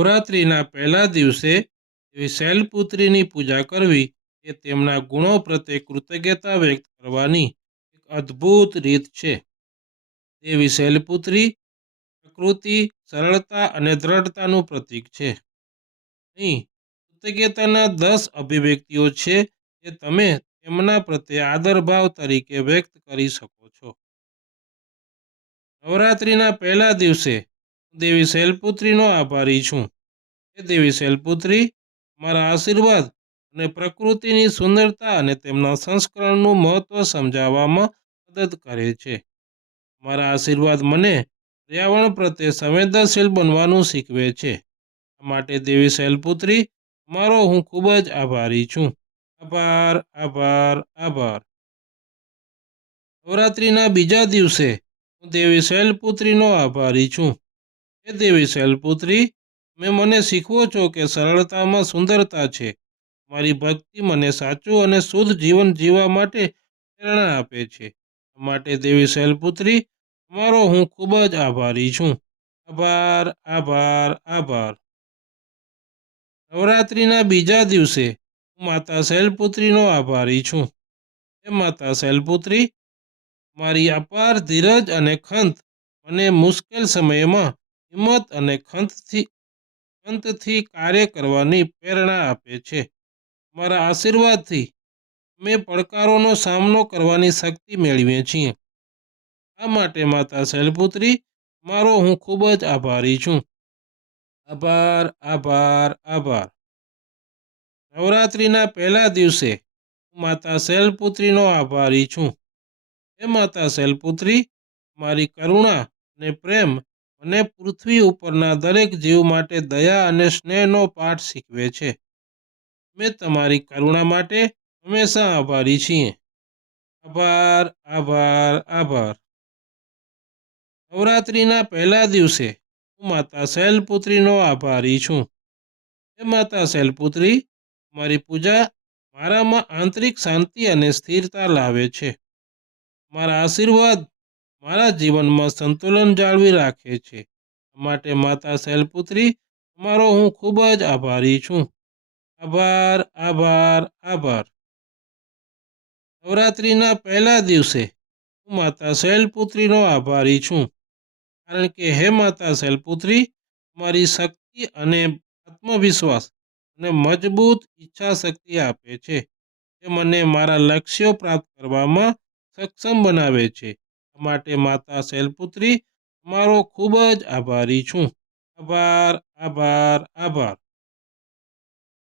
નવરાત્રિના પહેલા દિવસે એવી શૈલપુત્રીની પૂજા કરવી એ તેમના ગુણો પ્રત્યે કૃતજ્ઞતા વ્યક્ત કરવાની એક અદ્ભુત રીત છે. દેવી શૈલપુત્રી પ્રકૃતિ, સરળતા અને દ્રઢતાનું પ્રતીક છે. અહીં કૃતજ્ઞતાના 10 અભિવ્યક્તિઓ છે જે તમે તેમના પ્રત્યે આદરભાવ તરીકે વ્યક્ત કરી શકો છો. નવરાત્રિના પહેલા દિવસે હું દેવી શૈલપુત્રીનો આભારી છું. હે દેવી શૈલપુત્રી, મારા આશીર્વાદ અને પ્રકૃતિની સુંદરતા અને તેમના સંસ્કરણનું મહત્વ સમજાવવામાં મદદ કરે છે. મારા આશીર્વાદ મને પર્યાવરણ પ્રત્યે સંવેદનશીલ બનવાનું શીખવે છે. આ માટે દેવી શૈલપુત્રી, તમારો હું ખૂબ જ આભારી છું. આભાર, આભાર, આભાર. નવરાત્રિના બીજા દિવસે હું દેવી શૈલપુત્રીનો આભારી છું. હે દેવી શૈલપુત્રી, તમે મને શીખવો છો કે સરળતામાં સુંદરતા છે. મારી ભક્તિ મને સાચું અને શુદ્ધ જીવન જીવવા માટે પ્રેરણા આપે છે. આ માટે દેવી શૈલપુત્રી, તમારો હું ખૂબ જ આભારી છું. આભાર, આભાર, આભાર. નવરાત્રિના બીજા દિવસે હું માતા શૈલપુત્રીનો આભારી છું. હે માતા શૈલપુત્રી, મારી અપાર ધીરજ અને ખંત મને મુશ્કેલ સમયમાં હિંમત અને ખંતથી કાર્ય કરવાની પ્રેરણા આપે છે. મારા આશીર્વાદથી અમે પડકારોનો સામનો કરવાની શક્તિ મેળવીએ છીએ. આ માટે માતા શૈલપુત્રી, મારો હું ખૂબ જ આભારી છું. આભાર, આભાર, આભાર. નવરાત્રિના પહેલા દિવસે હું માતા શૈલપુત્રીનો આભારી છું. હે માતા શૈલપુત્રી, મારી કરુણા અને પ્રેમ મને પૃથ્વી ઉપરના દરેક જીવ માટે દયા અને સ્નેહનો પાઠ શીખવે છે. મેં તમારી કરુણા માટે હંમેશા આભારી છીએ. આભાર, આભાર, આભાર. નવરાત્રિના પહેલા દિવસે હું માતા શૈલપુત્રીનો આભારી છું. હે માતા શૈલપુત્રી, મારી પૂજા મારામાં આંતરિક શાંતિ અને સ્થિરતા લાવે છે. મારા આશીર્વાદ મારા જીવનમાં સંતુલન જાળવી રાખે છે. માટે માતા શૈલપુત્રી, તમારો હું ખૂબ જ આભારી છું. આભાર, આભાર, આભાર. નવરાત્રિના પહેલા દિવસે હું માતા શૈલપુત્રીનો આભારી છું. કારણ કે હે માતા શૈલપુત્રી, મારી શક્તિ અને આત્મવિશ્વાસ અને મજબૂત ઈચ્છા શક્તિ આપે છે. તે મને મારા લક્ષ્યો પ્રાપ્ત કરવામાં સક્ષમ બનાવે છે. માટે માતા શૈલપુત્રી, તમારો ખૂબ જ આભારી છું. આભાર, આભાર, આભાર.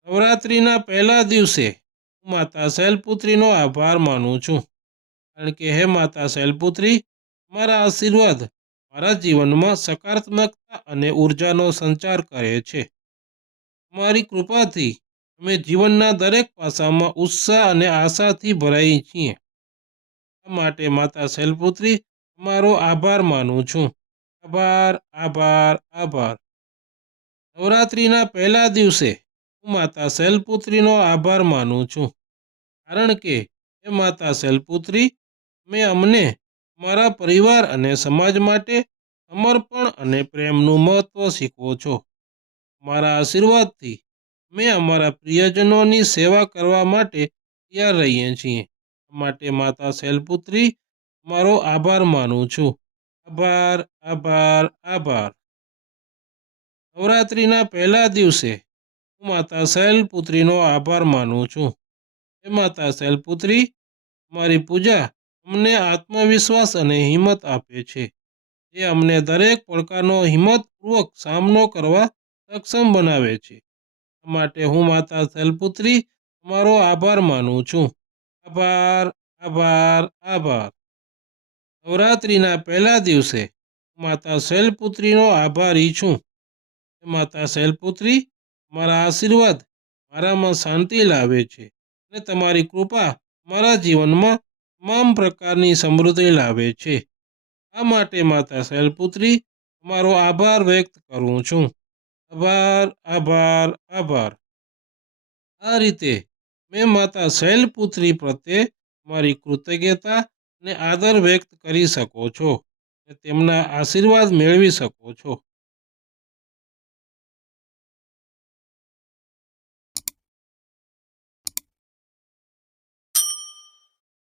નવરાત્રિના પહેલા દિવસે હું માતા શૈલપુત્રીનો આભાર માનું છું. કારણ કે હે માતા શૈલપુત્રી, મારા આશીર્વાદ મારા જીવનમાં સકારાત્મકતા અને ઉર્જાનો સંચાર કરે છે. મારી કૃપાથી અમે જીવનના દરેક પાસામાં ઉત્સાહ અને આશાથી ભરાઈ છીએ. આ માટે માતા શૈલપુત્રી, તમારો આભાર માનું છું. આભાર, આભાર, આભાર. નવરાત્રિના પહેલા દિવસે હું માતા શૈલપુત્રીનો આભાર માનું છું. કારણ કે હે માતા શૈલપુત્રી, મેં અમને મારા પરિવાર અને સમાજ માટે સમર્પણ અને પ્રેમનું મહત્વ શીખવો છો. મારા આશીર્વાદથી અમે અમારા પ્રિયજનોની સેવા કરવા માટે તૈયાર રહીએ છીએ. માટે માતા શૈલપુત્રી, મારો આભાર માનું છું. આભાર, આભાર, આભાર. નવરાત્રિના પહેલા દિવસે હું માતા શૈલપુત્રીનો આભાર માનું છું. હે માતા શૈલપુત્રી, મારી પૂજા અમને આત્મવિશ્વાસ અને હિંમત આપે છે. જે અમને દરેક પડકારનો હિંમતપૂર્વક સામનો કરવા સક્ષમ બનાવે છે. માટે હું માતા શૈલપુત્રી, તમારો આભાર માનું છું. આભાર, આભાર, આભાર. નવરાત્રિના પહેલા દિવસે હું માતા શૈલપુત્રીનો આભારી છું. માતા શૈલપુત્રી, મારા આશીર્વાદ મારામાં શાંતિ લાવે છે અને તમારી કૃપા મારા જીવનમાં તમામ પ્રકારની સમૃદ્ધિ લાવે છે. આ માટે માતા શૈલપુત્રી, તમારો આભાર વ્યક્ત કરું છું. આભાર, આભાર, આભાર. આ રીતે મેં માતા શૈલપુત્રી પ્રત્યે મારી કૃતજ્ઞતા અને આદર વ્યક્ત કરી શકો છો અને તેમના આશીર્વાદ મેળવી શકો છો.